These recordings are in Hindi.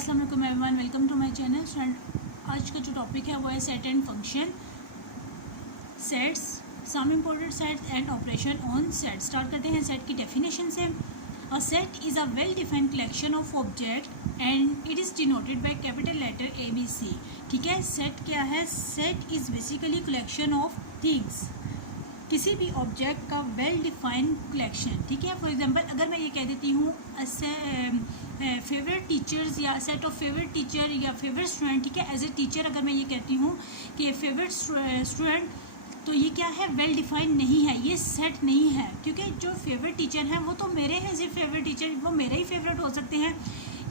अस्सलाम वालेकुम everyone, welcome to my channel. Friend, आज का जो टॉपिक है वो है set and function, sets, some important sets and operation on set. Start करते हैं सेट की डेफिनेशन से। A set is a well defined collection of object and it is denoted by capital letter ABC। ठीक है, सेट क्या है? Set is basically collection of things, किसी भी ऑब्जेक्ट का वेल डिफाइंड कलेक्शन। ठीक है, फॉर एग्जांपल अगर मैं ये कह देती हूँ फेवरेट टीचर्स या सेट ऑफ फेवरेट टीचर या फेवरेट स्टूडेंट, ठीक है, एज ए टीचर अगर मैं ये कहती हूँ कि फेवरेट स्टूडेंट, तो ये क्या है? वेल डिफाइंड नहीं है, ये सेट नहीं है, क्योंकि जो फेवरेट टीचर हैं वो तो मेरे हैं, सिर्फ फेवरेट टीचर वो मेरे ही फेवरेट हो सकते हैं,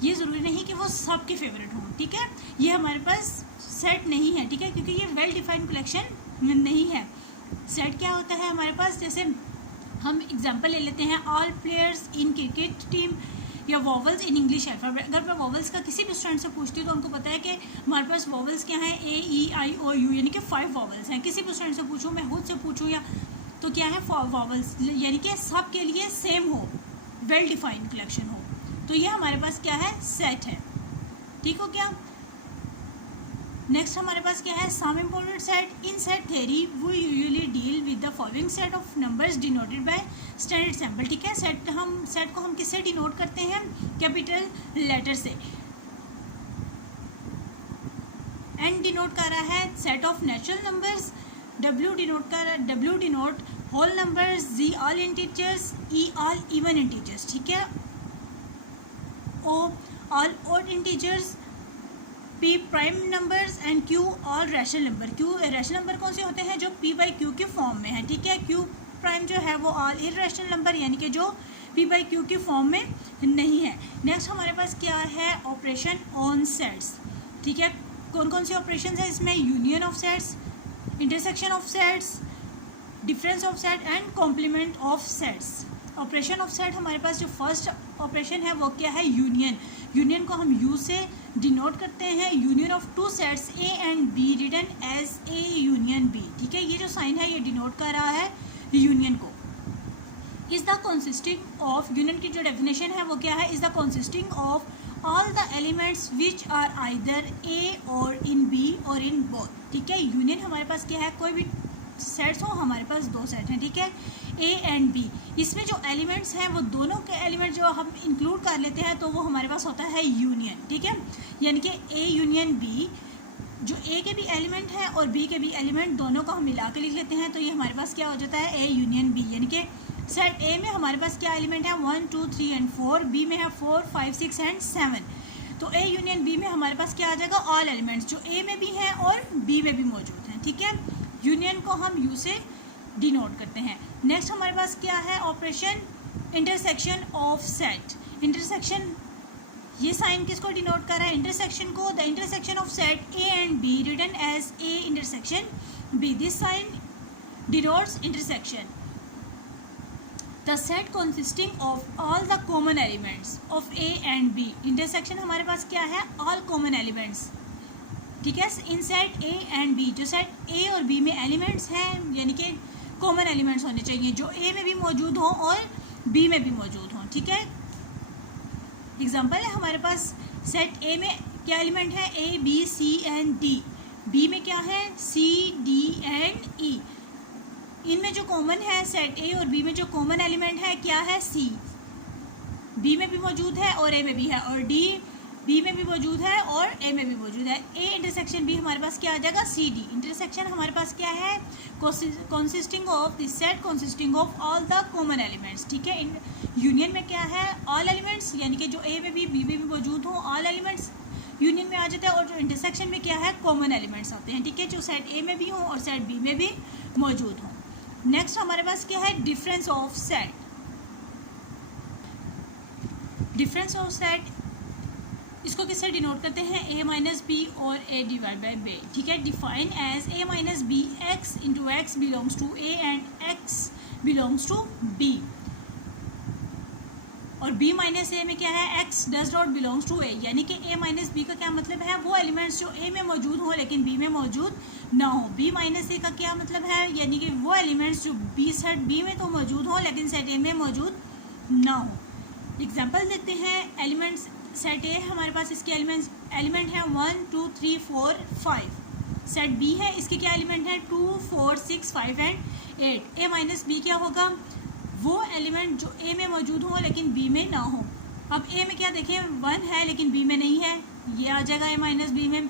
ये ज़रूरी नहीं कि वो सबके फेवरेट हों। ठीक है, ये हमारे पास सेट नहीं है। ठीक है, क्योंकि ये वेल डिफाइंड कलेक्शन नहीं है। सेट क्या होता है हमारे पास? जैसे हम एग्जांपल ले लेते हैं, all players in cricket team, या वॉवल्स इन इंग्लिश अल्फ़ाबेट। अगर मैं वॉवल्स का किसी भी स्टूडेंट से पूछती हूँ तो उनको पता है कि हमारे पास वॉवल्स क्या हैं? A, E, I, O, U, यानी कि 5 वॉवल्स हैं। किसी भी स्टूडेंट से पूछूँ, मैं खुद से पूछूँ या तो क्या है? वॉवल्स, यानी कि सब के लिए सेम हो, वेल डिफाइंड कलेक्शन हो, तो ये हमारे पास क्या है? सेट है। ठीक हो क्या? नेक्स्ट हमारे पास क्या है? Some important set. In set theory we usually deal with the following set of numbers denoted by standard symbol. ठीक है, सेट को हम किससे डिनोट करते हैं? कैपिटल लेटर से। एन डिनोट कर रहा है set of natural numbers, W denote कर रहा है, W denote whole numbers, Z all integers, E all even integers. ठीक है, O all odd integers, P prime numbers and Q और rational number. Q rational number कौन से होते हैं? जो P बाई Q के फॉर्म में है। ठीक है, Q प्राइम जो है वो ऑल इररेशनल नंबर, यानी कि जो P बाई Q के फॉर्म में नहीं है। नेक्स्ट हमारे पास क्या है? Operation on sets. ठीक है, कौन कौन से ऑपरेशन है इसमें? Union of sets, intersection of sets, difference of set and complement of sets. Operation of set हमारे पास जो फर्स्ट ऑपरेशन है वो क्या है? यूनियन। यूनियन को हम यू से डिनोट करते हैं। Union of two sets A and B written as A union B. ठीक है, ये जो साइन है ये डिनोट कर रहा है यूनियन को। Is the consisting of, union की जो डेफिनेशन है वो क्या है? Is the consisting of all the elements which are either A or in B और इन बोथ। ठीक है, यूनियन हमारे पास क्या है? कोई भी सेट्स हो, हमारे पास दो सेट हैं। ठीक है, ए एंड बी, इसमें जो एलिमेंट्स हैं वो दोनों के एलिमेंट जो हम इंक्लूड कर लेते हैं तो वो हमारे पास होता है यूनियन। ठीक है, यानी कि ए यूनियन बी, जो ए के भी एलिमेंट हैं और बी के भी एलिमेंट, दोनों को हम मिला के लिख लेते हैं तो ये हमारे पास क्या हो जाता है? A union B. यानी कि सेट ए में हमारे पास क्या एलिमेंट है? 1, 2, 3 एंड 4, बी में है 4, 5, 6 एंड 7। तो ए यूनियन बी में हमारे पास क्या आ जाएगा? ऑल एलिमेंट्स जो ए में भी हैं और बी में भी मौजूद हैं। ठीक है, यूनियन को हम यू से डिनोट करते हैं। नेक्स्ट हमारे पास क्या है? Operation intersection of set. Intersection, ये साइन किसको डिनोट कर रहा है? इंटरसेक्शन को। The intersection of set A and B written as A intersection B. This sign denotes intersection. The set consisting of all the common elements of A and B. Intersection हमारे पास क्या है? All common elements. ठीक है, in set A and B, जो सेट ए और बी में एलिमेंट्स हैं, यानी कि कॉमन एलिमेंट्स होने चाहिए जो ए में भी मौजूद हों और बी में भी मौजूद हों। ठीक है, एग्जांपल है हमारे पास, सेट ए में क्या एलिमेंट है? A, B, C and D. B में क्या है? C, D and E. इनमें जो कॉमन है सेट ए और बी में जो कॉमन एलिमेंट है क्या है? सी बी में भी मौजूद है और ए में भी है, और डी बी में भी मौजूद है और ए में भी मौजूद है। ए इंटरसेक्शन बी हमारे पास क्या आ जाएगा? C D. इंटरसेक्शन हमारे पास क्या है? Consisting of this set consisting of all the common elements. ठीक है, यूनियन में क्या है? ऑल एलिमेंट्स, यानी कि जो ए में भी बी में भी मौजूद हो, ऑल एलिमेंट्स यूनियन में आ जाते हैं। और जो इंटरसेक्शन में क्या है? कॉमन एलिमेंट्स आते हैं। ठीक है, जो सेट ए में भी हों और सेट बी में भी मौजूद हों। नेक्स्ट हमारे पास क्या है? Difference of set. Difference of set, इसको किससे डिनोट करते हैं? ए माइनस बी और ए डिवाइड बाई बी। ठीक है, define as A minus B, x into x belongs to A and x belongs to B. और बी माइनस ए में क्या है? X does not belongs to A. यानी कि ए माइनस बी का क्या मतलब है? वो एलिमेंट्स जो ए में मौजूद हों लेकिन बी में मौजूद ना हो। बी माइनस ए का क्या मतलब है? यानी कि वो एलिमेंट्स जो बी सेट बी में तो मौजूद हों लेकिन सेट ए में मौजूद ना हो। एग्जाम्पल देते हैं, एलिमेंट्स सेट ए हमारे पास इसके एलिमेंट है 1 2 3 4 5। सेट बी है, इसके क्या एलिमेंट है 2 4 6 5 एंड 8। ए माइनस बी क्या होगा, वो एलिमेंट जो ए में मौजूद हो लेकिन बी में ना हो। अब ए में क्या देखें 1 है लेकिन बी में नहीं है, ये आ जाएगा ए माइनस बी में।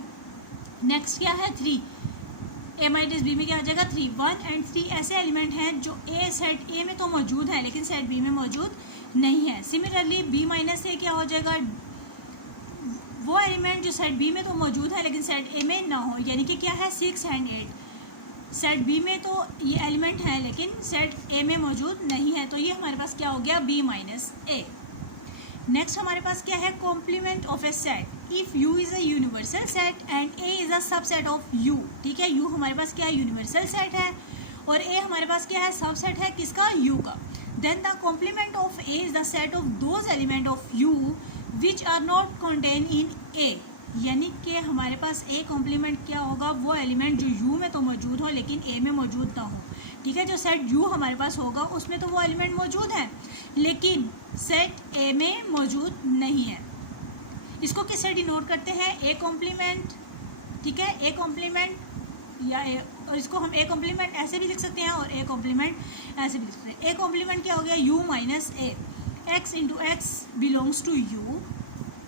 नेक्स्ट क्या है 3, ए माइनस बी में क्या आ जाएगा 3। 1 एंड 3 ऐसे एलिमेंट हैं जो सेट ए में तो मौजूद है लेकिन सेट बी में मौजूद नहीं है। सिमिलरली बी माइनस ए क्या हो जाएगा, वो एलिमेंट जो सेट बी में तो मौजूद है लेकिन सेट ए में ना हो, यानी कि क्या है 6 एंड 8। सेट बी में तो ये एलिमेंट है लेकिन सेट ए में मौजूद नहीं है, तो ये हमारे पास क्या हो गया बी माइनस ए। नेक्स्ट हमारे पास क्या है complement of a set. If U is a universal set and A is a subset of U. ठीक है, यू हमारे पास क्या है यूनिवर्सल सेट है और ए हमारे पास क्या है सबसेट है किसका, यू का। Then the complement of A is the set of those element of U which are not contain in A. यानी कि हमारे पास ए कॉम्प्लीमेंट क्या होगा, वो एलिमेंट जो यू में तो मौजूद हो लेकिन ए में मौजूद ना हो। ठीक है, जो सेट यू हमारे पास होगा उसमें तो वो एलिमेंट मौजूद है लेकिन सेट ए में मौजूद नहीं है। इसको किससे डिनोट करते हैं, ए कॉम्प्लीमेंट। ठीक है, ए कॉम्प्लीमेंट या ए, और इसको हम ए कॉम्प्लीमेंट ऐसे भी लिख सकते हैं और ए कॉम्प्लीमेंट ऐसे भी लिख सकते हैं। ए कॉम्प्लीमेंट क्या हो गया U minus A, x into x belongs to U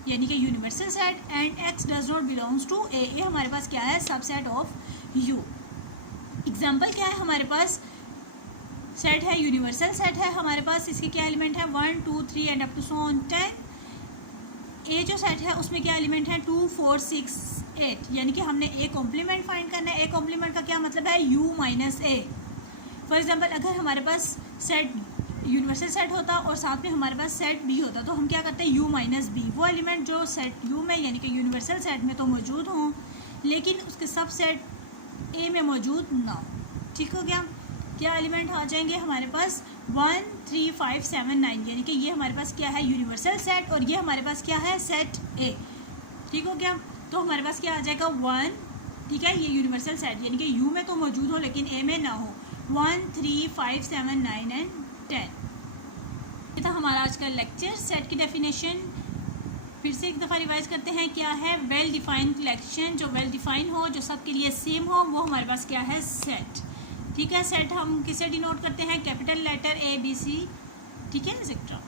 यानी कि universal set and x does not belongs to A. A हमारे पास क्या है सबसेट ऑफ यू। एग्जाम्पल क्या है हमारे पास, सेट है यूनिवर्सल सेट है हमारे पास, इसके क्या एलिमेंट है 1 2 3 and up to so on 10। A जो सेट है उसमें क्या एलिमेंट है 2 4 6 8, यानी कि हमने ए कॉम्प्लीमेंट फाइंड करना है। ए कॉम्प्लीमेंट का क्या मतलब है you minus A. For example अगर हमारे पास सेट यूनिवर्सल सेट होता और साथ में हमारे पास सेट बी होता तो हम क्या करते हैं यू माइनस बी, वो एलिमेंट जो सेट यू में यानी कि यूनिवर्सल सेट में तो मौजूद हों लेकिन उसके सब सेट ए में मौजूद ना हो। ठीक हो गया, क्या एलिमेंट आ जाएंगे हमारे पास 1 3 5 7 9, यानी कि ये हमारे पास क्या है यूनिवर्सल सेट और ये हमारे पास क्या है सेट ए। ठीक हो गया, तो हमारे पास क्या आ जाएगा 1। ठीक है, ये यूनिवर्सल सेट यानी कि यू में तो मौजूद हो लेकिन ए में ना हो। 1 3 5 7 9 एंड 10। ये था हमारा आज का लेक्चर। सेट की डेफिनेशन फिर से एक दफ़ा रिवाइज करते हैं। क्या है वेल डिफाइंड कलेक्शन, जो वेल डिफाइन हो, जो सबके लिए सेम हो, वो हमारे पास क्या है सेट। ठीक है, सेट हम किसे डिनोट करते हैं capital letter A B C, ठीक है एक्सेट्रा।